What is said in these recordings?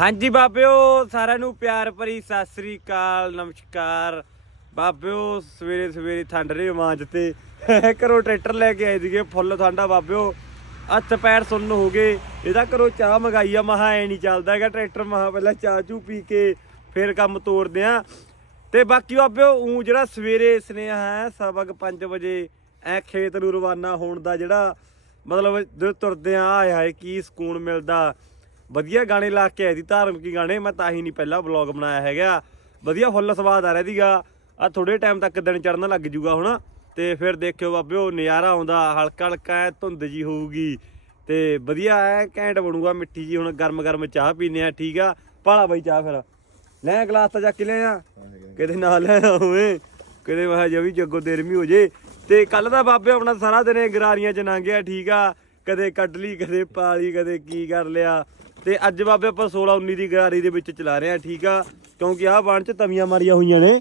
ਹਾਂਜੀ ਬਾਬਿਓ, ਸਾਰਿਆਂ ਨੂੰ ਪਿਆਰ ਭਰੀ ਸਤਿ ਸ੍ਰੀ ਅਕਾਲ, ਨਮਸਕਾਰ। ਬਾਬਿਓ, ਸਵੇਰੇ ਸਵੇਰੇ ਠੰਡ ਰਹੇ ਮਾਂਜ ਤੇ। ਘਰੋਂ ਟਰੈਕਟਰ ਲੈ ਕੇ ਆਏ ਸੀਗੇ, ਫੁੱਲ ਠੰਡਾ ਬਾਬਿਓ। ਹੱਥ ਪੈਰ ਸੁੰਨ ਹੋ ਗਏ। ਇਹਦਾ ਘਰੋਂ ਚਾਹ ਮੰਗਾਈ ਆ ਮਹਾ ਐ ਨਹੀਂ ਚੱਲਦਾ ਹੈਗਾ ਟਰੈਕਟਰ ਮਹਾ ਪਹਿਲਾਂ ਚਾਹ ਚੂ ਪੀ ਕੇ ਫਿਰ ਕੰਮ ਤੋਰਦੇ ਆ। ਤੇ ਬਾਕੀ ਬਾਬਿਓ ਉਹ ਜਿਹੜਾ ਸਵੇਰੇ ਸੁਨੇਹਾ ਹੈ, ਸਬਕ 5 ਵਜੇ, ਐ ਖੇਤ ਨੂੰ ਰਵਾਨਾ ਹੋਣ ਦਾ ਜਿਹੜਾ ਮਤਲਬ ਜਦੋਂ ਤੁਰਦੇ ਆ, ਆਏ ਹਾਏ, ਕੀ ਸਕੂਨ ਮਿਲਦਾ। ਵਧੀਆ ਗਾਣੇ ਲਾ ਕੇ ਆਈ ਦੀ ਧਾਰਮਿਕ ਗਾਣੇ, ਮੈਂ ਤਾਂ ਹੀ ਨਹੀਂ ਪਹਿਲਾਂ ਵਲੌਗ ਬਣਾਇਆ ਹੈਗਾ। ਵਧੀਆ ਫੁੱਲ ਸਵਾਦ ਆ ਰਿਹਾ ਦੀਗਾ ਆ ਥੋੜੇ ਟਾਈਮ ਤੱਕ ਦਿਨ ਚੜਨ ਲੱਗ ਜੂਗਾ ਹੁਣ, ਤੇ ਫਿਰ ਦੇਖਿਓ ਬਾਬਿਓ ਨਜ਼ਾਰਾ ਆਉਂਦਾ, ਹਲਕਾ ਹਲਕਾ ਐ ਧੁੰਦ ਜੀ ਹੋਊਗੀ। ਤੇ ਵਧੀਆ ਐ ਘੈਂਟ ਬਣੂਗਾ ਮਿੱਠੀ ਜੀ ਹੁਣ ਗਰਮ ਗਰਮ ਚਾਹ ਪੀਨੇ ਆ, ਠੀਕ ਆ। ਪਾਲਾ ਬਾਈ ਚਾਹ ਫਿਰ। ਲੈ ਗਲਾਸ ਤਾਂ ਚੱਕ ਕੇ ਲੈ ਆ ਕਿਤੇ ਨਾਲ ਲੈ ਹੋਵੇ ਕਿਤੇ ਮੈਂ ਜਵੀ ਜੱਗੋ ਦੇਰਮੀ ਹੋ ਜੇ। ਤੇ ਕੱਲ ਦਾ ਬਾਬੇ ਆਪਣਾ ਸਾਰਾ ਦਿਨ ਗਰਾਰੀਆਂ ਚ ਲੰਘਿਆ ਠੀਕ ਆ। ਕਦੇ ਕੱਢ ਲਈ ਕਦੇ ਪਾ ਲਈ ਕਦੇ ਕੀ ਕਰ ਲਿਆ। ਤੇ ਅੱਜ ਬਾਬੇ ਆਪਾਂ 16 19 ਦੀ ਗਰਾਰੀ ਦੇ ਵਿੱਚ ਚਲਾ ਰਹੇ ਆ ਠੀਕ ਆ? ਕਿਉਂਕਿ ਆਹ ਬਾਣ ਚ ਤਵੀਆਂ ਮਾਰੀਆਂ ਹੋਈਆਂ ਨੇ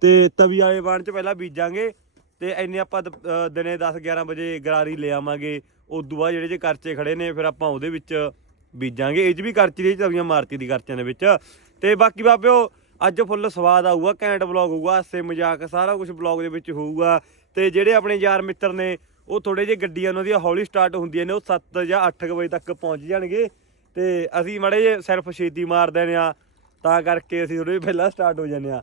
ਤੇ ਤਵੀ ਵਾਲੇ ਬਾਣ ਚ ਪਹਿਲਾਂ ਬੀਜਾਂਗੇ ਤੇ ਇੰਨੇ ਆਪਾਂ ਦ- ਅਹ ਦਿਨੇ 10 11 ਵਜੇ ਗਰਾਰੀ ਲੈ ਆਵਾਂਗੇ। ਉਦੋਂ ਬਾਅਦ ਜਿਹੜੇ ਜੇ ਕਰਚੇ ਖੜੇ ਨੇ, ਫਿਰ ਆਪਾਂ ਉਹਦੇ ਵਿੱਚ ਬੀਜਾਂਗੇ। ਇਹ ਚ ਵੀ ਕਰਚੀ ਦੀ ਤਵੀਆਂ ਮਾਰਤੀ ਦੀ ਕਰਚਿਆਂ ਦੇ ਵਿੱਚ। ਤੇ ਬਾਕੀ ਬਾਬਿਓ, ਅੱਜ ਫੁੱਲ ਸਵਾਦ ਆਊਗਾ ਘੈਂਟ ਵਲੌਗ ਹੋਊਗਾ, ਹਾਸੇ ਮਜ਼ਾਕ ਸਾਰਾ ਕੁਝ ਵਲੌਗ ਦੇ ਵਿੱਚ ਹੋਊਗਾ। ਤੇ ਜਿਹੜੇ ਆਪਣੇ ਯਾਰ ਮਿੱਤਰ ਨੇ, ਉਹ ਥੋੜੇ ਜਿਹੇ ਗੱਡੀਆਂ ਉਹਨਾਂ ਦੀਆਂ ਹੌਲੀ ਸਟਾਰਟ ਹੁੰਦੀਆਂ ਨੇ, ਉਹ 7 ਜਾਂ 8 ਵਜੇ ਤੱਕ ਪਹੁੰਚ ਜਾਣਗੇ। ਤੇ ਅਸੀਂ ਮੜੇ ਜੇ ਸਿਰਫ ਛੇਤੀ ਮਾਰ ਦੇਣੇ ਆ ਤਾਂ ਕਰਕੇ ਅਸੀਂ ਥੋੜੇ ਪਹਿਲਾਂ ਸਟਾਰਟ ਹੋ ਜਾਂਦੇ ਆ।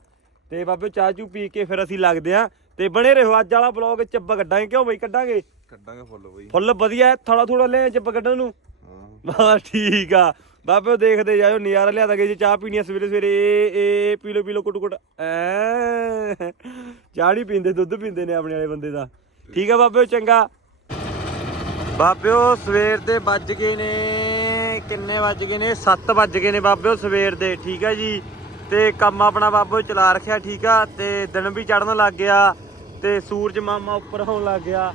ਤੇ ਬਾਬੇ ਚਾਹ ਚੂ ਪੀ ਕੇ ਫਿਰ ਅਸੀਂ ਲੱਗਦੇ ਆ। ਤੇ ਬਣੇ ਰਹੋ ਅੱਜ ਵਾਲਾ ਵਲੌਗ ਚੱਬ ਕੱਢਾਂਗੇ ਕਿਉਂ ਬਈ ਕੱਢਾਂਗੇ? ਕੱਢਾਂਗੇ ਫੁੱਲ ਬਈ। ਫੁੱਲ ਵਧੀਆ ਥੋੜਾ ਥੋੜਾ ਲੈ ਚੱਬ ਕੱਢਣ ਨੂੰ? ਹਾਂ। ਬਸ ਠੀਕ ਆ। ਬਾਬੇ ਦੇਖਦੇ ਜਾਇਓ ਨਜ਼ਾਰਾ ਲਿਆ ਦਾਂਗੇ ਜੇ ਚਾਹ ਪੀਣੀ ਆ ਸਵੇਰੇ ਸਵੇਰੇ ਏ ਏ ਪੀ ਲੋ ਪੀ ਲੋ ਕੁੱਟ ਕੁੱਟ। ਐ। ਚਾਹ ਨਹੀਂ ਪੀਂਦੇ ਦੁੱਧ ਪੀਂਦੇ ਨੇ ਆਪਣੇ ਵਾਲੇ ਬੰਦੇ ਦਾ ਠੀਕ ਆ ਬਾਬਿਓ ਚੰਗਾ। ਬਾਬਿਓ ਸਵੇਰ ਦੇ ਵੱਜ ਗਏ ਨੇ। ਕਿੰਨੇ ਵੱਜ ਗਏ ਨੇ? 7 ਵੱਜ ਗਏ ਨੇ ਬਾਬਿਓ ਸਵੇਰ ਦੇ, ਠੀਕ ਆ ਜੀ? ਤੇ ਕੰਮ ਆਪਣਾ ਬਾਬਿਓ ਚਲਾ ਰੱਖਿਆ, ਠੀਕ ਆ? ਤੇ ਦਿਨ ਵੀ ਚੜਨ ਲੱਗ ਗਿਆ, ਤੇ ਸੂਰਜ ਮਾਮਾ ਉੱਪਰ ਹੋਣ ਲੱਗ ਗਿਆ।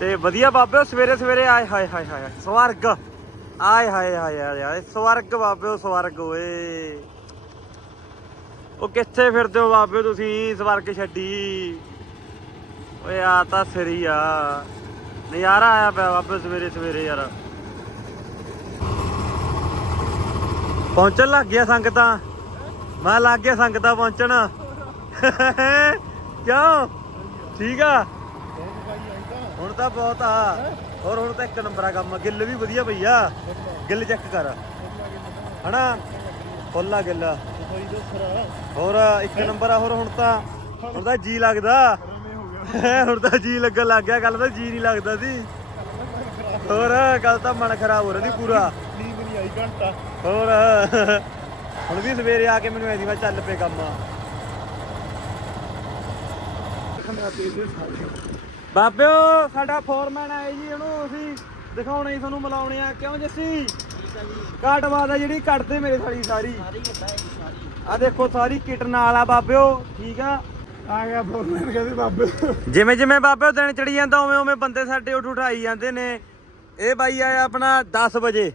ਤੇ ਵਧੀਆ ਬਾਬਿਓ, ਸਵੇਰੇ ਸਵੇਰੇ ਆਏ, ਹਾਏ ਹਾਏ ਹਾਏ ਸਵਰਗ। ਆਏ, ਹਾਏ ਹਾਏ ਹਾਏ ਹਾਏ, ਸਵਰਗ ਬਾਬਿਓ, ਸਵਰਗ ਓਏ। ਉਹ ਕਿੱਥੇ ਫਿਰਦੇ ਹੋ ਬਾਬਿਓ ਤੁਸੀਂ, ਸਵਰਗ ਛੱਡੀ? ਓਏ, ਆ ਤਾਂ ਸਰੀ ਆ। ਨਜ਼ਾਰਾ ਆਇਆ ਪਿਆ ਬਾਬਿਓ ਸਵੇਰੇ ਸਵੇਰੇ ਯਾਰ। ਪਹੁੰਚਣ ਲੱਗ ਗਿਆ ਸੰਗਤਾਂ। ਮੈਂ ਲੱਗ ਗਿਆ ਸੰਗਤਾਂ ਪਹੁੰਚਣ। ਕਿਉਂ? ਠੀਕ ਆ? ਹੁਣ ਤਾਂ ਬਹੁਤ ਆ। ਹੋਰ ਹੁਣ ਤਾਂ ਇੱਕ ਨੰਬਰ ਆ ਕੰਮ। ਗਿੱਲ ਵੀ ਵਧੀਆ ਪਈ ਆ। ਗਿੱਲ ਚੈੱਕ ਕਰ। ਹਨਾ? ਫੁੱਲ ਆ ਗਿੱਲ। ਹੋਰ ਇੱਕ ਨੰਬਰ ਆ, ਹੋਰ ਹੁਣ ਤਾਂ ਹੁਣ ਤਾਂ ਜੀ ਲੱਗਦਾ। ਹੁਣ ਤਾਂ ਜੀ ਲੱਗਣ ਲੱਗ ਗਿਆ। ਕੱਲ ਤਾਂ ਜੀ ਨਹੀਂ ਲੱਗਦਾ ਸੀ। ਹੋਰ ਕੱਲ ਤਾਂ ਮਨ ਖਰਾਬ ਹੋ ਰਿਹਾ ਸੀ ਪੂਰਾ। ਘੰਟਾ। ਹੋਰ ਹੁਣ ਵੀ ਸਵੇਰੇ ਆ ਕੇ ਮੈਨੂੰ ਐਦੀ ਮੈਂ ਚੱਲ ਪਏ ਕੰਮ। ਬਾਬਿਓ ਸਾਡਾ ਫੋਰਮੈਨ ਆਏ ਜੀ ਉਹਨੂੰ ਅਸੀਂ ਦਿਖਾਉਣੇ ਤੁਹਾਨੂੰ ਮਿਲਾਉਣੇ ਆ। ਕਿਉਂ ਜੱਸੀ? ਕਾਟਵਾਦ ਆ ਜਿਹੜੀ ਕੱਟਦੇ ਮੇਰੇ ਸਾਲੀ ਸਾਰੀ। ਆ ਦੇਖੋ ਸਾਰੀ ਕਿਟ ਨਾਲ ਆ ਬਾਬਿਓ ਠੀਕ ਆ? ਆ ਗਿਆ ਫੋਰਮੈਨ ਕਹਿੰਦੇ ਬਾਬੇ। ਜਿਵੇਂ ਜਿਵੇਂ ਬਾਬਿਓ ਦਿਨ ਚੜੀ ਜਾਂਦਾ ਉਵੇਂ ਉਵੇਂ ਬੰਦੇ ਸਾਡੇ ਉੱਠ ਉਠਾਈ ਜਾਂਦੇ ਨੇ। ਇਹ ਬਾਈ ਆਇਆ ਆਪਣਾ 10 ਵਜੇ।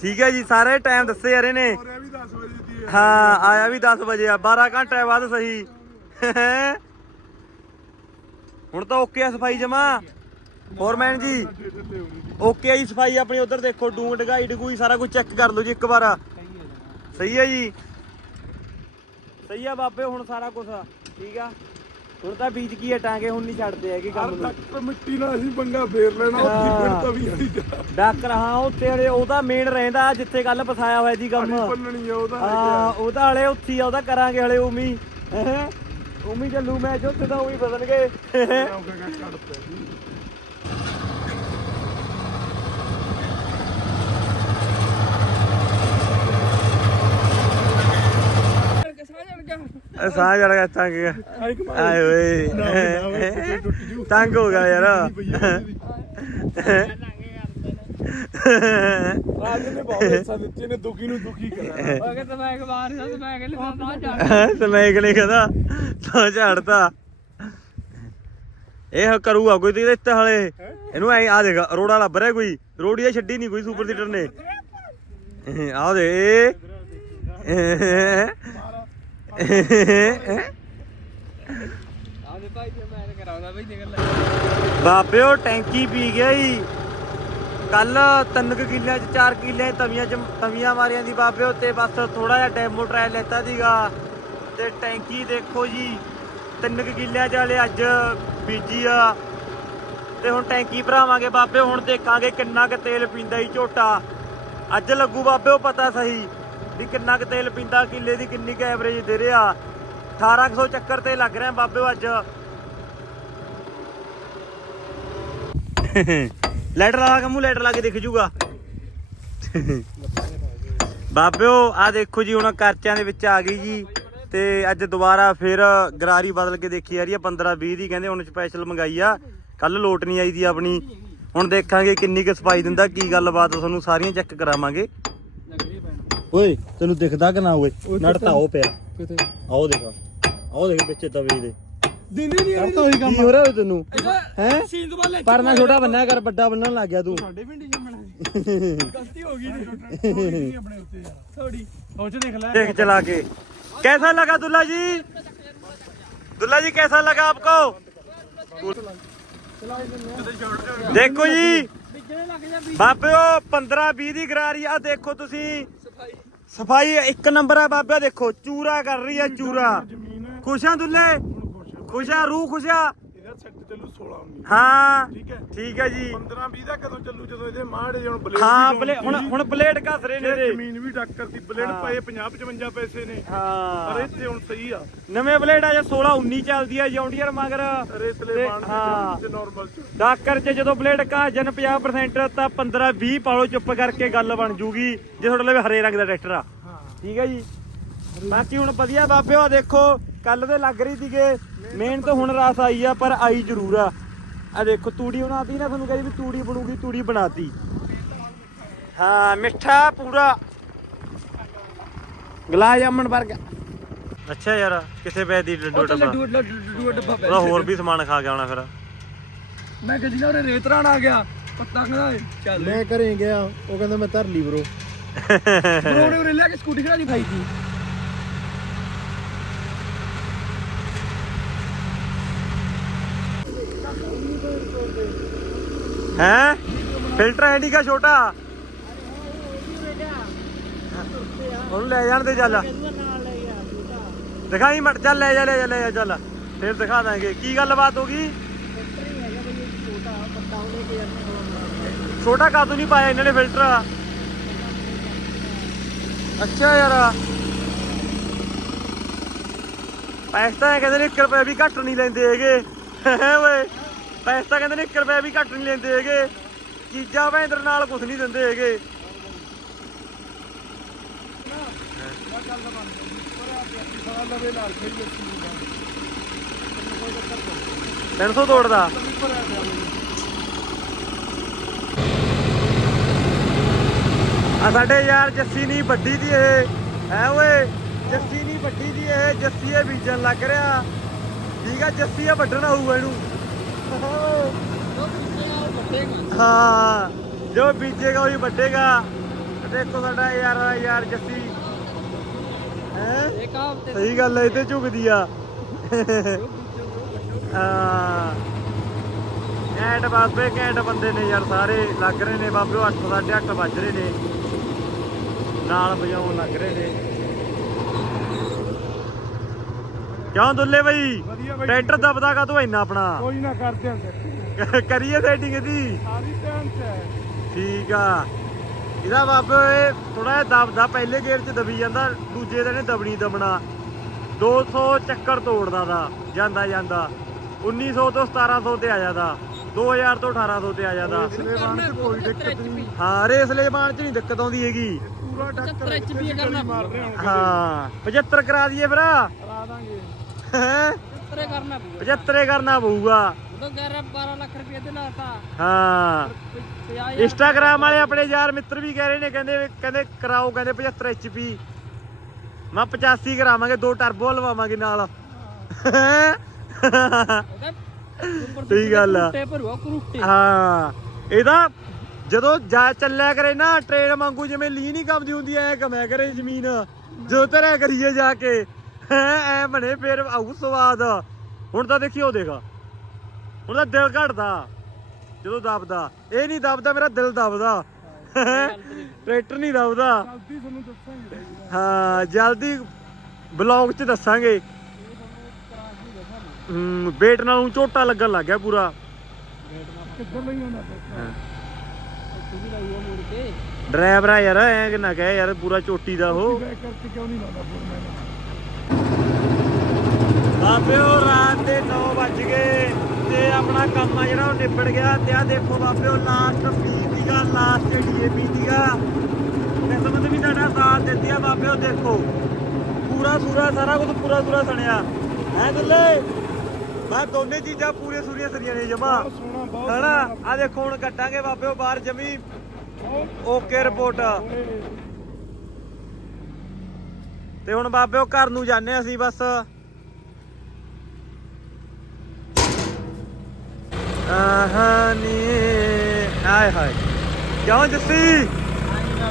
ਠੀਕ ਹੈ ਜੀ ਸਾਰੇ ਟਾਈਮ ਦੱਸੇ ਯਾਰੇ ਨੇ। ਹੋਰਿਆ ਵੀ 10 ਵਜੇ ਦੀ ਹੈ। ਹਾਂ ਆਇਆ ਵੀ 10 ਵਜੇ ਆ 12 ਘੰਟੇ ਬਾਅਦ ਸਹੀ। ਹੁਣ ਤਾਂ ਓਕੇ ਆ ਸਫ਼ਾਈ ਜਮਾ। ਫੋਰਮੈਨ ਜੀ? ਓਕੇ ਆ ਜੀ ਸਫ਼ਾਈ ਆਪਣੀ ਉਧਰ ਦੇਖੋ ਡੂੰਗ ਡਗਾਈ ਡਗੂਈ ਸਾਰਾ ਕੁਝ ਚੈੱਕ ਕਰ ਲਓ ਜੀ ਇੱਕ ਵਾਰ। ਸਹੀ ਹੈ ਜੀ। ਸਹੀ ਆ ਬਾਬੇ ਹੁਣ ਸਾਰਾ ਕੁਝ। ਠੀਕ ਆ? ਹੁਣ ਤਾਂ ਬੀਜ ਕੀ ਹਟਾਂਗੇ ਹੁਣ ਨਹੀਂ ਛੱਡਦੇ ਹੈਗੇ ਕੰਮ ਨੂੰ। ਤੱਕ ਮਿੱਟੀ ਨਾਲ ਅਸੀਂ ਪੰਗਾ ਫੇਰ ਲੈਣਾ। ਉੱਥੇ ਫਿਰ ਤਾਂ ਵੀ ਆਈ ਜਾ। ਡਾਕਰ ਹਾਂ ਉੱਥੇ ਵਾਲੇ ਉਹਦਾ ਮੇਨ ਰਹਿੰਦਾ ਜਿੱਥੇ ਕੱਲ ਫਸਾਇਆ ਹੋਇਆ ਜੀ ਕੰਮ। ਪੰਨਣੀ ਆ ਉਹਦਾ ਹਾਂ ਉਹਦਾ ਹਲੇ ਉੱਥੇ ਆ, ਉਹਦਾ ਕਰਾਂਗੇ ਹਲੇ ਉਮੀ। ਉਮੀ ਚੱਲੂ ਮੈਚ ਉੱਥੇ ਤਾਂ ਉਮੀ ਬਦਲਣਗੇ ਸਾਹ ਜੜ ਗਿਆ ਤੰਗ ਆਏ ਓਏ। ਤੰਗ ਹੋ ਗਿਆ ਯਾਰ। ਰਾਜ ਨੇ ਬਹੁਤ ਹਿੱਸਾ ਦਿੱਤੇ ਨੇ ਦੁਖੀ ਨੂੰ ਦੁਖੀ ਕਰਾ। ਅਗੇ ਤਾਂ ਮੈਂ ਇੱਕ ਵਾਰ ਜਦ ਮੈਂ ਕਹਿੰਦਾ ਨਾ ਸਮੇਕ ਨੇ ਕਹਦਾ ਤਾਂ ਝਾੜਦਾ ਇਹ ਕਰੂਗਾ ਕੋਈ ਤੇ ਇੱਥੇ ਹਲੇ। ਇਹਨੂੰ ਐ ਆ ਦੇਖ ਰੋੜਾ ਲੱਭ ਰਿਹਾ ਕੋਈ। ਰੋੜੀਆ ਛੱਡੀ ਨਹੀਂ ਕੋਈ ਸੁਪਰ ਸੀਟਰ ਨੇ। ਆਹ ਦੇ ਆਦੇ ਭਾਈ ਤੇ ਮੈਂ ਕਰਾਉਂਦਾ ਬਈ ਨਿਕਲ ਬਾਬਿਓ ਟੈਂਕੀ ਪੀ ਗਿਆ ਈ। ਕੱਲ ਤਿੰਨ ਕੁ ਕਿੱਲਿਆਂ ਚ ਚਾਰ ਕਿੱਲਿਆਂ 'ਚ ਤਵੀਆਂ ਚ ਤਵੀਆਂ ਮਾਰੀਆਂ ਦੀ ਬਾਬਿਓ ਤੇ ਬਸ ਥੋੜਾ ਜਿਹਾ ਡੈਮੋ ਟਰਾਇਲ ਲੈਤਾ ਸੀਗਾ। ਤੇ ਟੈਂਕੀ ਦੇਖੋ ਜੀ, ਤਿੰਨ ਕੁ ਕਿੱਲਿਆਂ ਚ ਵਾਲੇ ਅੱਜ ਬੀਜੀ ਆ। ਤੇ ਹੁਣ ਟੈਂਕੀ ਭਰਾਵਾਂਗੇ ਬਾਬੇ, ਹੁਣ ਦੇਖਾਂਗੇ ਕਿੰਨਾ ਕੁ ਤੇਲ ਪੀਂਦਾ ਹੀ ਝੋਟਾ। ਅੱਜ ਲੱਗੂ ਬਾਬੇ, ਉਹ ਪਤਾ ਸਹੀ। ਵੀ ਕਿੰਨਾ ਕੁ ਤੇਲ ਪੀਂਦਾ, ਕਿੱਲੇ ਦੀ ਕਿੰਨੀ ਕੁ ਐਵਰੇਜ ਦੇ ਰਿਹਾ। 1800 ਚੱਕਰ ਤੇ ਲੱਗ ਰਿਹਾ ਬਾਬੇ ਅੱਜ। ਲੈਟਰ ਲਾ ਕੇ ਮੂੰਹ ਲੈਟਰ ਲਾ ਕੇ ਦਿਖ ਜੂਗਾ। ਬਾਬਿਓ ਆ ਦੇਖੋ ਜੀ, ਹੁਣ ਕਰਚਿਆਂ ਦੇ ਵਿੱਚ ਆ ਗਈ ਜੀ। ਤੇ ਅੱਜ ਦੁਬਾਰਾ ਫਿਰ ਗਰਾਰੀ ਬਦਲ ਕੇ ਦੇਖੀ ਜਾ ਰਹੀ ਆ 15 20 ਦੀ, ਕਹਿੰਦੇ ਹੁਣ ਸਪੈਸ਼ਲ ਮੰਗਾਈ ਆ। ਕੱਲ ਲੋਟ ਨਹੀਂ ਆਈ ਦੀ ਆਪਣੀ। ਹੁਣ ਦੇਖਾਂਗੇ ਕਿੰਨੀ ਕੁ ਸਫ਼ਾਈ ਦਿੰਦਾ, ਕੀ ਗੱਲਬਾਤ ਤੁਹਾਨੂੰ ਸਾਰੀਆਂ ਚੈੱਕ ਕਰਾਵਾਂਗੇ। ਓਏ ਤੈਨੂੰ ਦਿਖਦਾ ਕਿ ਨਾ ਓਏ ਨੜਤਾ ਉਹ ਪਿਆ ਕਿਤੇ ਆਓ ਦੇਖ ਆਓ ਦੇਖ ਵਿੱਚ ਤਵੇ ਦੇ ਦਿੰਦੀ ਨਹੀਂ ਕਰਤਾ ਉਹੀ ਕੰਮ ਕੀ ਹੋ ਰਿਹਾ ਓਏ ਤੈਨੂੰ ਹੈ ਸੀਨ ਤੋਂ ਬਾਅਦ ਲੈ ਪਰ ਨਾ ਛੋਟਾ ਬੰਨਿਆ ਕਰ ਵੱਡਾ ਬੰਨਣ ਲੱਗ ਗਿਆ ਤੂੰ ਸਾਡੇ ਪਿੰਡ ਜੰਮਣਾ ਗਲਤੀ ਹੋ ਗਈ ਨੇ ਆਪਣੇ ਉੱਤੇ ਯਾਰ ਥੋੜੀ ਉਹ ਚ ਦੇਖ ਲੈ देख चला के कैसा लगा दुल्ला जी दुल्ला जी कैसा लगा आपको ਦੇਖੋ ਜੀ ਬਿਜਣੇ ਲੱਗ ਜਾ ਬਾਬਿਓ 15 20 ਦੀ ਗਰਾਰੀ ਆ ਦੇਖੋ ਤੁਸੀਂ ਸਫ਼ਾਈ ਇੱਕ ਨੰਬਰ ਆ ਬਾਬਾ, ਦੇਖੋ, ਚੂਰਾ ਕਰ ਰਹੀ ਆ, ਚੂਰਾ। ਜ਼ਮੀਨ ਖੁਸ਼ਾਂ ਦੁੱਲੇ? ਖੁਸ਼ਾਂ ਰੂਹ ਖੁਸ਼ਾ ਇਹਦਾ ਸੈੱਟ ਚੱਲੂ 16 19 ਹਾਂ ਠੀਕ ਹੈ? ਠੀਕ ਹੈ ਜੀ। 15 20 ਦਾ ਕਦੋਂ ਚੱਲੂ? ਜਦੋਂ ਇਹਦੇ ਮਾੜੇ ਹੁਣ ਬਲੇਡ ਹਾਂ ਬਲੇ ਹੁਣ ਹੁਣ ਬਲੇਡ ਘਸ ਰਹੇ ਨੇ ਇਹਦੇ। ਜ਼ਮੀਨ ਵੀ ਡੱਕ ਕਰਦੀ ਬਲੇਡ। ਪਏ 50 55 ਪੈਸੇ ਨੇ। ਪਰ ਹਾਂ ਇੱਥੇ ਹੁਣ ਸਹੀ ਆ। ਨਵੇਂ ਬਲੇਡ ਆ ਜਾਂ 16 19 ਚੱਲਦੀ ਆ ਜੌਂਡੀਅਰ ਮਗਰ। ਬਾਣ। ਤੇ ਨਾਰਮਲ ਚ। ਡਾਕਰ ਚ ਜਦੋਂ ਬਲੇਡ ਘਾਜਨ 50% ਤਾਂ 15 20 ਪਾਲੋ ਚੁੱਪ ਕਰਕੇ ਗੱਲ ਬਣ ਜੂਗੀ ਜੇ ਤੁਹਾਡੇ ਲਈ ਹਰੇ ਰੰਗ ਦਾ ਟਰੈਕਟਰ ਆ। ਹਾਂ। ਠੀਕ ਹੈ ਜੀ? ਬਾਕੀ ਹੁਣ ਵਧੀਆ ਬਾਬਿਓ ਦੇਖੋ ਕੱਲ ਦੇ ਲੱਗ ਰਹੀ ਸੀਗੇ। ਮੇਨ ਤਾਂ ਹੁਣ ਰਾਸ ਆਈ ਆ ਪਰ ਆਈ ਜ਼ਰੂਰ ਆ। ਆ ਦੇਖੋ ਤੂੜੀ ਬਣਾਤੀ ਨਾ ਤੁਹਾਨੂੰ ਕਹਿੰਦੀ ਵੀ ਤੂੜੀ ਬਣੂਗੀ ਤੂੜੀ ਬਣਾਤੀ। ਹਾਂ ਮਿੱਠਾ ਪੂਰਾ। ਗੁਲਾਬ ਜਾਮਣ ਵਰਗਾ। ਅੱਛਾ ਯਾਰ ਕਿਸੇ ਪੈ ਦੀ ਲੱਡੂ ਡੱਬਾ? ਪੈ ਉਹਦਾ ਹੋਰ ਵੀ ਸਮਾਨ ਖਾ ਕੇ ਆਉਣਾ ਫਿਰ। ਮੈਂ ਕਹਿੰਦੀ ਨਾ ਉਹ ਰੇਤਰਾਣ ਆ ਗਿਆ। ਪੱਤਾ ਕਹਿੰਦਾ ਚੱਲ। ਮੈਂ ਘਰੇ ਗਿਆ ਉਹ ਕਹਿੰਦਾ ਮੈਂ ਧਰ ਲਈ ਬਰੋ ਬਰੋੜੇ ਉਰੇ ਲਿਆ ਕੇ ਸਕੂਟੀ ਖੜਾ ਨਹੀਂ ਭਾਈ ਦੀ ਹੈ? ਫਿਲਟਰ ਹੈ ਨਹੀਂ ਕਾ ਛੋਟਾ। ਉਹਨੂੰ ਲੈ ਜਾਣ ਦੇ ਚੱਲ। ਦਿਖਾਈ ਮਟ ਚੱਲ ਲੈ ਜਾ ਲੈ ਜਾ ਲੈ ਜਾ, ਚੱਲ। ਫਿਰ ਦਿਖਾ ਦਾਂਗੇ। ਕੀ ਗੱਲਬਾਤ ਹੋ ਗਈ? ਛੋਟਾ ਕਾਤੋਂ ਨਹੀਂ ਪਾਇਆ ਇਹਨਾਂ ਨੇ ਫਿਲਟਰ? ਅੱਛਾ ਯਾਰ। ਪੈਸੇ ਤਾਂ ਕਹਿੰਦੇ ਨੇ 1 ਰੁਪਏ ਵੀ ਘੱਟ ਨਹੀਂ ਲੈਂਦੇ ਹੈਗੇ। ਓਏ। ਪੈਸੇ ਤਾਂ ਕਹਿੰਦੇ ਨੇ 1 ਰੁਪਏ ਵੀ ਘੱਟ ਨਹੀਂ ਲੈਂਦੇ ਹੈਗੇ। ਚੀਜ਼ਾਂ ਭੈਂਦਰ ਨਾਲ ਕੁਝ ਨਹੀਂ ਦਿੰਦੇ ਹੈਗੇ। ਤਿੰਨ ਸੌ ਨਾਲ ਸਹੀ ਅੱਛੀ 300 ਤੋੜਦਾ। ਆ ਸਾਡੇ ਯਾਰ ਜੱਸੀ ਨਹੀਂ ਵੱਡੀ ਦੀ ਇਹ। ਹੈ ਓਏ, ਜੱਸੀ ਨਹੀਂ ਵੱਡੀ ਦੀ ਇਹ। ਜੱਸੀ ਇਹ ਬੀਜਣ ਲੱਗ ਰਿਹਾ। ਠੀਕ ਆ, ਜੱਸੀ ਇਹ ਵੱਢਣਾ ਹੋਊਗਾ ਇਹਨੂੰ। ਹਾਂ, ਜੋ ਬੀਜੇਗਾ ਉਹੀ ਵੱਢੇਗਾ। ਦੇਖੋ ਸਾਡਾ ਯਾਰ ਯਾਰ ਜੱਸੀ। ਹੈ? ਇੱਕ ਹਫ਼ਤੇ ਸਹੀ ਗੱਲ ਹੈ, ਇਹ ਤੇ ਝੁਕਦੀ ਆ। ਹਾਂ। ਘੈਂਟ ਬਾਬੇ ਘੈਂਟ ਬੰਦੇ ਨੇ ਯਾਰ, ਸਾਰੇ ਲੱਗ ਰਹੇ ਨੇ ਬਾਬੇ 8 8:30 ਵੱਜ ਰਹੇ ਨੇ। ਨਾਲ ਵਜਾਉਣ ਲੱਗ ਰਹੇ ਨੇ। ਕਿਉਂ ਦੁੱਲੇ ਬਈ? ਵਧੀਆ ਬਈ। ਟਰੈਕਟਰ ਦਬਦਾ ਕਾ ਤੂੰ ਇੰਨਾ ਆਪਣਾ? ਕੋਈ ਨਾ ਕਰਦੇ ਆ set। ਕਰੀਏ ਸੈਟਿੰਗ ਇਹਦੀ। ਸਾਰੀ ਟਾਈਮ ਹੈ। ਠੀਕ ਆ। ਇਹਦਾ ਬਾਬੇ ਥੋੜਾ ਜਿਹਾ ਦਬਦਾ ਪਹਿਲੇ ਗੇਅਰ 'ਚ ਦਬੀ ਜਾਂਦਾ ਦੂਜੇ ਦਿਨ ਦਬਣੀ ਦਬਣਾ। 200 ਚੱਕਰ ਤੋੜਦਾ ਦਾ ਜਾਂਦਾ ਜਾਂਦਾ। 1900 ਤੋਂ 1700 ਤੇ ਆ ਜਾਂਦਾ। 2000 ਤੋਂ 1800 ਤੇ ਆ ਜਾਂਦਾ। ਰੇਸਲੇ ਬਾਣ ਚ ਕੋਈ ਦਿੱਕਤ ਨਹੀਂ। ਹਾਂ ਰੇਸਲੇ ਬਾਣ 'ਚ ਨਹੀਂ ਦਿੱਕਤ ਆਉਂਦੀ ਹੈਗੀ। ਪੂਰਾ ਡੱਕ 75 ਚ ਵੀ ਕਰਨਾ ਮਾਰ ਰਹੇ ਹੁਣ ਹਾਂ 75 ਕਰਾ ਦਈਏ ਦਾਂਗੇ ਹੈਂ? ਕਰਨਾ ਪਊਗਾ। 75 ਕਰਨਾ ਪਊਗਾ। ਉਦੋਂ 11 12 ਲੱਖ ਰੁਪਏ ਤੇ ਲਾਤਾ। ਹਾਂ। 50000 ਇੰਸਟਾਗ੍ਰਾਮ ਵਾਲੇ ਆਪਣੇ ਯਾਰ ਮਿੱਤਰ ਵੀ ਕਹਿ ਰਹੇ ਨੇ ਕਹਿੰਦੇ ਵੀ- ਕਹਿੰਦੇ ਕਰਾਓ ਕਹਿੰਦੇ 75 HP ਮੈਂ 85 ਕਰਾਵਾਂਗੇ ਦੋ ਟਰਬੋ ਲਵਾਵਾਂਗੇ ਨਾਲ। ਸਹੀ ਗੱਲ ਆ। ਹਾਂ। ਇਹਦਾ ਜਦੋਂ ਜਾ ਚੱਲਿਆ ਕਰੇ ਨਾ ਟ੍ਰੇਨ ਵਾਂਗੂ ਜਿਵੇਂ ਲੀ ਨਹੀਂ ਕੰਬਦੀ ਹੁੰਦੀ ਐ ਕਮਿਆ ਕਰੇ ਜ਼ਮੀਨ। ਜੋ ਤੇਰਾ ਕਰੀਏ ਜਾ ਕੇ। ਐ ਬਣੇ ਫੇਰ ਆਊ ਸਵਾਦ। ਹੁਣ ਤਾਂ ਦੇਖਿਓ ਦੇਖਾ। ਹੁਣ ਤਾਂ ਦਿਲ ਘਟਦਾ ਜਦੋਂ ਦਬਦਾ। ਇਹ ਨਹੀਂ ਦਬਦਾ, ਮੇਰਾ ਦਿਲ ਦਬਦਾ। ਟਰੈਕਟਰ ਨਹੀਂ ਦਬਦਾ। ਜਲਦੀ ਤੁਹਾਨੂੰ ਦੱਸਾਂਗੇ ਹਾਂ, ਜਲਦੀ ਬਲੌਗ 'ਚ ਦੱਸਾਂਗੇ। ਹੂੰ ਵੇਟ ਨਾਲ ਊਂ ਝੋਟਾ ਲੱਗਣ ਲੱਗ ਗਿਆ ਪੂਰਾ। ਕਿੱਧਰ ਲਈ ਆਉਂਦਾ ਡਰਾਈਵਰ ਆ ਯਾਰ, ਐ ਕਿ ਨਾ ਕਹੇ ਯਾਰ, ਪੂਰਾ ਚੋਟੀ ਦਾ ਉਹ। ਕਰਕੇ ਕਿਉਂ ਨਹੀਂ ਲਾਉਂਦਾ ਫੋਨ ਮੈਂ ਬਾਬਿਓ ਰਾਤ ਦੇ 9 ਵੱਜ ਗਏ ਤੇ ਆਪਣਾ ਕੰਮ ਆ ਜਿਹੜਾ ਉਹ ਨਿਬੜ ਗਿਆ ਤੇ ਆ ਦੇਖੋ ਬਾਬਿਓ ਲਾਸਟ ਪੀ ਦੀਗਾ ਲਾਸਟ ਡੀਏਪੀ ਦੀਗਾ ਕਿਸਮਤ ਵੀ ਸਾਡਾ ਸਾਥ ਦਿੱਤੀ ਆ ਬਾਬਿਓ ਦੇਖੋ। ਪੂਰਾ ਸੂਰਾ ਸਾਰਾ ਕੁਝ ਪੂਰਾ ਸੂਰਾ ਸਣਿਆ ਹੈ ਦੁੱਲੇ ਮੈਂ ਦੋਨੇ ਚੀਜ਼ਾਂ ਪੂਰੇ ਸੂਰੀਆਂ ਸਰੀਆਂ ਨੇ ਜਮਾ। ਹਣਾ ਆ ਦੇਖੋ ਹੁਣ ਕੱਟਾਂਗੇ ਬਾਬਿਓ ਬਾਹਰ ਜਮੀ। ਓਕੇ ਰਿਪੋਰਟ ਤੇ ਹੁਣ ਬਾਬਿਓ ਘਰ ਨੂੰ ਜਾਂਦੇ ਅਸੀਂ ਬਸ। ਆਹਾਂ ਹਾਏ ਹਾਏ। ਕਿਉਂ ਜੱਸੀ।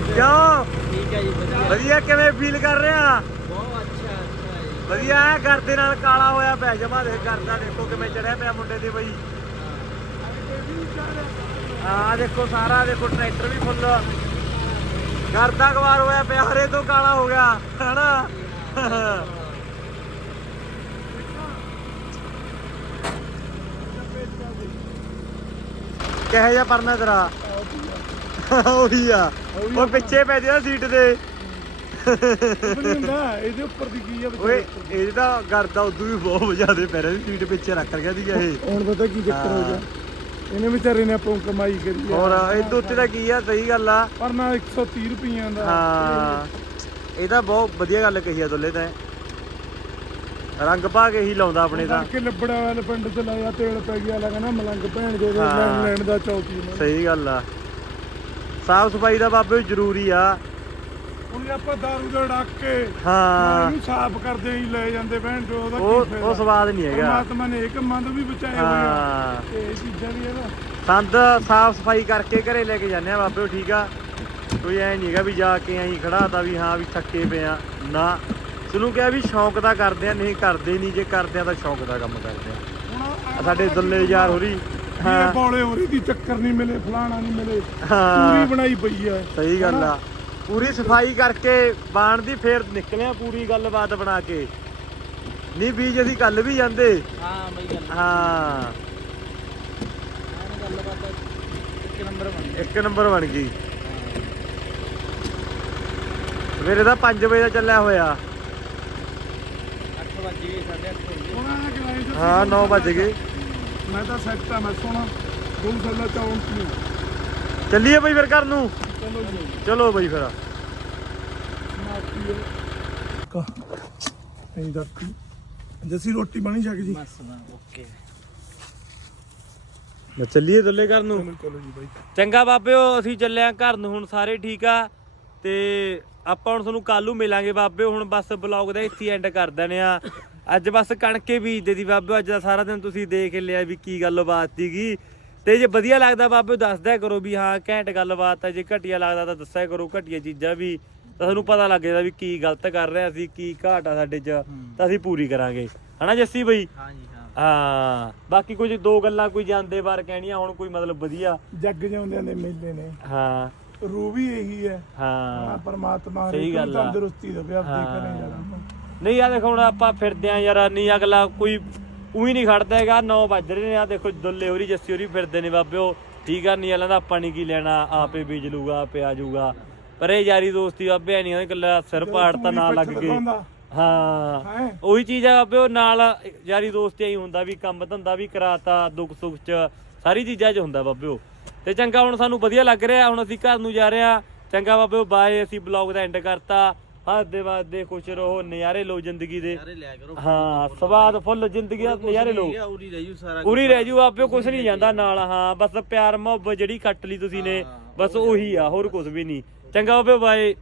ਕਿਉਂ ਠੀਕ ਹੈ ਜੀ ਵਧੀਆ, ਕਿਵੇਂ ਫੀਲ ਕਰ ਰਿਹਾ? ਬਹੁਤ ਅੱਛਾ ਅੱਛਾ ਜੀ ਵਧੀਆ ਹੈ ਘਰ ਦੇ ਨਾਲ ਕਾਲਾ ਹੋਇਆ ਪਿਆ, ਜਮਾ ਦੇ ਕਰਦਾ ਦੇਖੋ ਕਿਵੇਂ ਚੜਿਆ ਪਿਆ ਮੁੰਡੇ ਤੇ ਬਈ। ਆ ਦੇਖੋ ਸਾਰਾ, ਦੇਖੋ ਟਰੈਕਟਰ ਵੀ ਫੁੱਲ ਘਰ ਦਾ ਗਵਾਰ ਹੋਇਆ ਪਿਆ, ਹਰੇ ਤੋਂ ਕਾਲਾ ਹੋ ਗਿਆ, ਹਨਾ? ਕਿਹੋ ਜਿਹਾ ਪਰਨਾ ਤੇਰਾ? ਉਹੀ ਆ। ਉਹ ਪਿੱਛੇ ਪੈ ਗਿਆ ਸੀਟ ਦੇ ਨਹੀਂ ਹੁੰਦਾ ਇਹਦੇ ਉੱਪਰ ਦੀ ਕੀ ਆ ਓਏ ਇਹ ਤਾਂ ਕਰਦਾ ਉਦੋਂ ਵੀ ਬਹੁਤ ਜ਼ਿਆਦੇ ਪੈਰਾਂ ਦੀ ਸੀਟ ਪਿੱਛੇ ਰੱਖ ਗਿਆ ਸੀਗਾ ਇਹ। ਹੁਣ ਪਤਾ ਕੀ ਚੱਕਰ ਹੋ ਗਿਆ। ਇਹਨੇ ਵਿਚਾਰੇ ਨੇ ਆਪੋਂ ਕਮਾਈ ਕਰੀ ਆ। ਹੋਰ ਇਹ ਤੋਂ ਉੱਤੇ ਦਾ ਕੀ ਆ ਸਹੀ ਗੱਲ ਆ। ਪਰ ਨਾ 130 ਰੁਪਈਆਂ ਦਾ। ਹਾਂ। ਇਹ ਤਾਂ ਬਹੁਤ ਵਧੀਆ ਗੱਲ ਕਹੀ ਆ ਦੁੱਲੇ ਤਾਂ। ਰੰਗ ਪਾ ਕੇ ਹੀ ਲਾਉਂਦਾ ਆਪਣੇ ਤਾਂ। ਕਿ ਲੱਭੜਾ ਵਾਲੇ ਪਿੰਡ ਚ ਲਾਇਆ ਤੇਲ ਪੈ ਗਿਆ ਲੱਗਾ ਨਾ ਮਲੰਗ ਭੈਣ ਦੇ ਹਾਂ। ਲੈਣ ਦਾ ਚੌਕੀ ਨੂੰ ਸਹੀ ਗੱਲ ਆ। ਸਾਫ਼ ਸਫ਼ਾਈ ਦਾ ਬਾਬੇ ਜ਼ਰੂਰੀ ਆ। ਹੁਣ ਆਪਾਂ ਦਾਰੂ ਦਾ ਡੱਕ ਕੇ ਹਾਂ। ਇਹਨੂੰ ਸਾਫ਼ ਕਰਦੇ ਹੀ ਲੈ ਜਾਂਦੇ ਭੈਣ ਜੋ ਉਹਦਾ ਉਹ ਕੀ ਫਾਇਦਾ? ਉਹ ਸਵਾਦ ਨਹੀਂ ਹੈਗਾ। ਪਰਮਾਤਮਾ ਨੇ ਇੱਕ ਮੰਦ ਵੀ ਬਚਾਏ ਹੋਏ ਆ। ਹਾਂ। ਤੇ ਇਹ ਚੀਜ਼ਾਂ ਵੀ ਇਹਦਾ। ਸੰਦ ਸਾਫ਼ ਸਫ਼ਾਈ ਕਰਕੇ ਘਰੇ ਲੈ ਕੇ ਜਾਂਦੇ ਆ ਬਾਬੇ ਠੀਕ ਆ? ਕੋਈ ਐ ਨਹੀਂ ਹੈਗਾ ਵੀ ਜਾ ਕੇ ਐਂ ਖੜਾਤਾ ਵੀ ਹਾਂ ਵੀ ਥੱਕੇ ਪਏ ਆ। ਨਾ। ਤੁਹਾਨੂੰ ਕਿਹਾ ਵੀ ਸ਼ੌਂਕ ਦਾ ਕਰਦੇ ਆ ਨਹੀਂ ਕਰਦੇ ਨਹੀਂ ਜੇ ਕਰਦੇ ਆ ਤਾਂ ਸ਼ੌਂਕ ਦਾ ਕੰਮ ਕਰਦੇ ਆ। ਹੁਣ ਸਾਡੇ ਦੁੱਲੇ ਯਾਰ ਹੋਰੀ ਹਾਂ ਹਾਂ। ਬੌਲੇ ਹੋ ਰਹੀ ਦੀ ਚੱਕਰ ਨਹੀਂ ਮਿਲੇ ਫਲਾਣਾ ਨਹੀਂ ਮਿਲੇ ਪੂਰੀ ਹਾਂ ਬਣਾਈ ਪਈ ਆ। ਸਹੀ ਗੱਲ ਆ। ਪੂਰੀ ਸਫ਼ਾਈ ਕਰਕੇ ਬਾਣ ਦੀ ਫੇਰ ਨਿਕਲਿਆ ਪੂਰੀ ਗੱਲਬਾਤ ਬਣਾ ਕੇ। ਨਹੀਂ ਬੀਜ ਅਸੀਂ ਕੱਲ ਵੀ ਜਾਂਦੇ। ਹਾਂ ਬਈ ਗੱਲ ਹਾਂ। ਐਨ ਗੱਲਬਾਤ ਇੱਕ ਨੰਬਰ ਬਣ ਇੱਕ ਨੰਬਰ ਬਣ ਗਈ। ਸਵੇਰੇ ਦਾ 5 ਵਜੇ ਦਾ ਚੱਲਿਆ ਹੋਇਆ। 8 ਵਜ ਗਏ 8:30 ਹੋ ਗਏ ਹੁਣ ਆ ਕਿ ਲਾਈ ਹਾਂ 9 ਵਜ ਗਏ। ਮੈਂ ਤਾਂ ਸੈੱਟ ਆ ਮੈਂ ਸੋਣਾ ਦੋ ਸਾਲਾ ਚਾਉਂ ਕੀ ਚੱਲੀਏ ਬਈ ਫਿਰ ਘਰ ਨੂੰ? ਚਲੋ ਜੀ। ਚਲੋ ਬਈ ਫਿਰ। ਜੱਸੀ ਰੋਟੀ ਬਣੀ ਛਕ ਜੀ? ਬਸ ਨਾ ਓਕੇ। ਮੈਂ ਚੱਲੀਏ ਦੁੱਲੇ ਘਰ ਨੂੰ। ਚਲੋ ਚਲੋ ਜੀ ਬਾਈ। ਚੰਗਾ ਬਾਬਿਓ ਅਸੀਂ ਚੱਲੇ ਆਂ ਘਰ ਨੂੰ। ਹੁਣ ਸਾਰੇ ਠੀਕ ਆ। ਤੇ ਆਪਾਂ ਹੁਣ ਤੁਹਾਨੂੰ ਕੱਲ ਨੂੰ ਮਿਲਾਂਗੇ ਬਾਬਿਓ ਹੁਣ ਬਸ ਬਲੌਗ ਦਾ ਇੱਥੇ ਐਂਡ ਕਰ ਦਨੇ ਆ ਅੱਜ ਬਸ ਕਣਕੇ ਬੀਜਦੇ ਦੀ ਬਾਬਿਓ ਅੱਜ ਦਾ ਸਾਰਾ ਦਿਨ ਤੁਸੀਂ ਦੇਖ ਹੀ ਲਿਆ ਵੀ ਕੀ ਗੱਲਬਾਤ ਸੀਗੀ। ਤੇ ਜੇ ਵਧੀਆ ਲੱਗਦਾ ਬਾਬਿਓ ਦੱਸ ਦਿਆ ਕਰੋ ਵੀ ਹਾਂ ਘੈਂਟ ਗੱਲਬਾਤ ਆ ਜੇ ਘਟੀਆ ਲੱਗਦਾ ਤਾਂ ਦੱਸਿਆ ਕਰੋ ਘਟੀਆ ਚੀਜ਼ਾਂ ਵੀ। ਤਾਂ ਤੁਹਾਨੂੰ ਪਤਾ ਲੱਗ ਜਾਂਦਾ ਵੀ ਕੀ ਗਲਤ ਕਰ ਰਿਹਾ ਸੀ ਕੀ ਘਾਟ ਆ ਸਾਡੇ 'ਚ ਤਾਂ ਅਸੀਂ ਪੂਰੀ ਕਰਾਂਗੇ। ਹਨਾ ਜੱਸੀ ਬਈ? ਹਾਂ ਜੀ ਹਾਂ। ਹਾਂ ਬਾਕੀ ਕੁਝ ਦੋ ਗੱਲਾਂ ਕੋਈ ਜਾਂਦੇ ਬਾਰ ਕਹਿਣੀਆਂ ਹੁਣ ਕੋਈ ਮਤਲਬ ਵਧੀਆ। ਜੱਗ ਜਾਂਦਿਆਂ ਦੇ ਮੇਲੇ ਨੇ। ਹਾਂ। ਰੂ ਵੀ ਇਹੀ ਹੈ। ਹਾਂ। ਪਰਮਾਤਮਾ ਸਹੀ ਗੱਲ ਆ। ਤੰਦਰੁਸਤੀ ਦੇਵੇ ਆਪਦੀ ਹਾਂ। ਕਰੇ ਯਾਰ ਨਹੀਂ ਆ ਦੇਖੋ ਹੁਣ ਆਪਾਂ ਫਿਰਦੇ ਆ ਯਾਰ ਨਹੀਂ ਅਗਲਾ ਕੋਈ ਉਹੀ ਨਹੀਂ ਖੜਦਾ ਹੈਗਾ 9 ਵੱਜ ਰਹੇ ਨੇ ਆ ਦੇਖੋ ਦੁੱਲੇ ਹੋਰੀ ਜੱਸੀ ਹੋਰੀ ਫਿਰਦੇ ਨੇ ਬਾਬਿਓ। ਠੀਕ ਆ ਨਹੀਂ ਆਲਾਂ ਦਾ ਆਪਾਂ ਨਹੀਂ ਕੀ ਲੈਣਾ ਆਪੇ ਬੀਜ ਲੂਗਾ ਆਪੇ ਆ ਜਾਊਗਾ। ਪਰ ਇਹ ਯਾਰੀ ਦੋਸਤੀ ਬਾਬੇ ਨਹੀਂ ਉਹਦੇ ਕੱਲਾ ਸਿਰ ਪਾੜ ਤਾਂ ਨਾ ਲੱਗ ਗਏ ਹਾਂ। ਉਹੀ ਚੀਜ਼ ਆ ਬਾਬਿਓ ਨਾਲ ਯਾਰੀ ਦੋਸਤੀ ਹੀ ਹੁੰਦਾ ਵੀ ਕੰਮ ਧੰਦਾ ਵੀ ਕਰਾਤਾ ਦੁੱਖ ਸੁੱਖ ਚ ਸਾਰੀ ਚੀਜ਼ਾਂ 'ਚ ਹੁੰਦਾ ਬਾਬਿਓ। ਤੇ ਚੰਗਾ ਹੁਣ ਸਾਨੂੰ ਵਧੀਆ ਲੱਗ ਰਿਹਾ ਹੁਣ ਅਸੀਂ ਘਰ ਨੂੰ ਜਾ ਰਹੇ ਆ ਚੰਗਾ ਬਾਬਿਓ ਬਾਏ ਅਸੀਂ ਬਲੌਗ ਦਾ ਐਂਡ ਕਰਤਾ। ਹੱਸਦੇ ਵਾਦੇ ਖੁਸ਼ ਰਹੋ ਨਜ਼ਾਰੇ ਲਓ ਜ਼ਿੰਦਗੀ ਦੇ। ਹਾਂ ਸਵਾਦ ਫੁੱਲ ਜ਼ਿੰਦਗੀ ਦਾ ਨਜ਼ਾਰੇ ਲਓ। ਉਰੀ ਰਹਿ ਜੂ ਆਪੇ ਕੁਝ ਨਹੀਂ ਜਾਂਦਾ ਨਾਲ ਹਾਂ ਬਸ ਪਿਆਰ ਮੁਹੱਬਤ ਜਿਹੜੀ ਕੱਟ ਲਈ ਤੁਸੀਂ ਨੇ ਬਸ ਉਹੀ ਆ ਹੋਰ ਕੁਝ ਵੀ ਨਹੀਂ। ਚੰਗਾ ਬਾਬੇ ਬਾਏ।